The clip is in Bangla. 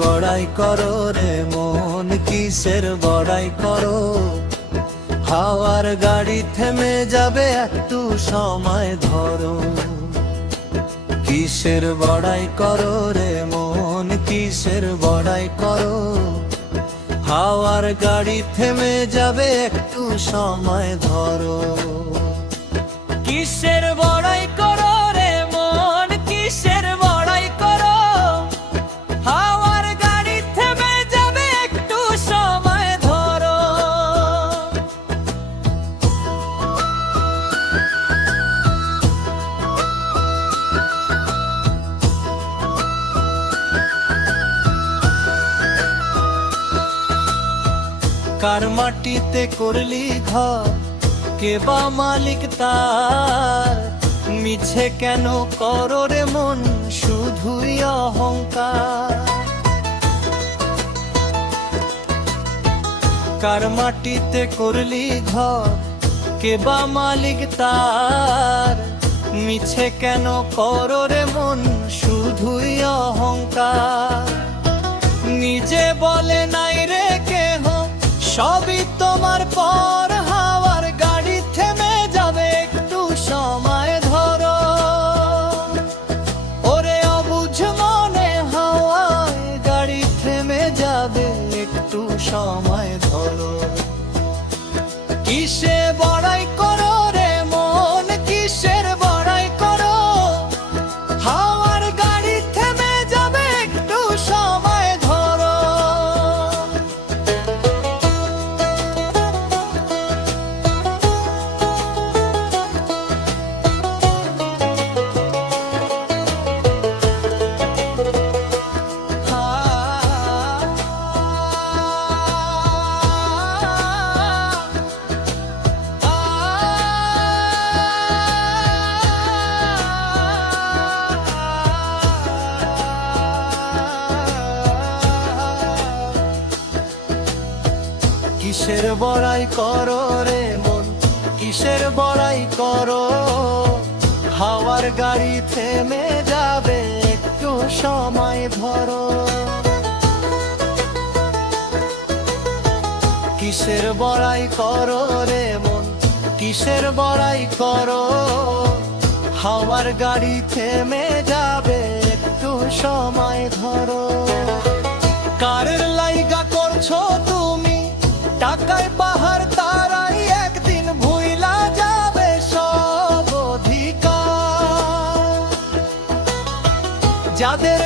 বড়াই করো রে মন, কিসের বড়াই করো? হাওয়ার গাড়ি থেমে যাবে, একটু সময় ধরো। কিসের বড়াই করো রে মন, কিসের বড়াই করো? হাওয়ার গাড়ি থেমে যাবে, একটু সময় ধরো। কিসের বড়াই করো রে মন, কিসের বড়াই করো? হাওয়ার গাড়ি থেমে যাবে, একটু সময় ধরো। কার মাটিতে করলি ঘর, কে বা মালিক তার? মিছে কেন করো রে মন, শুধুই অহংকার। কার মাটিতে করলি ঘর, কে বা মালিক তার? মিছে কেন করো রে মন, শুধুই অহংকার। নিজে বলে নাই রে কেহ, সবই তোমার পর। হাওয়ার গাড়ি থেমে যাবে, একটু সময় ধরো। ওরে অবুঝ মনে, হাওয়ার গাড়ি থেমে যাবে, একটু সময় ধরো। কিসে বড়াই করো রে মন, কিসের বড়াই করো? হাওয়ার গাড়ি থেমে যাবে, একটু সময় ধরো। কিসের বড়াই করো রে মন, কিসের বড়াই করো? হাওয়ার গাড়ি থেমে যাবে, একটু সময় ধরো। কিসের বড়াই করো রে মন, কিসের বড়াই করো? হাওয়ার গাড়ি থেমে যাবে, একটু সময় ধরো। কার লাইগা করছো তুমি টাকায় পাহাড়, তারাই একদিন ভুইলা যাবে সব অধিকার। যাদের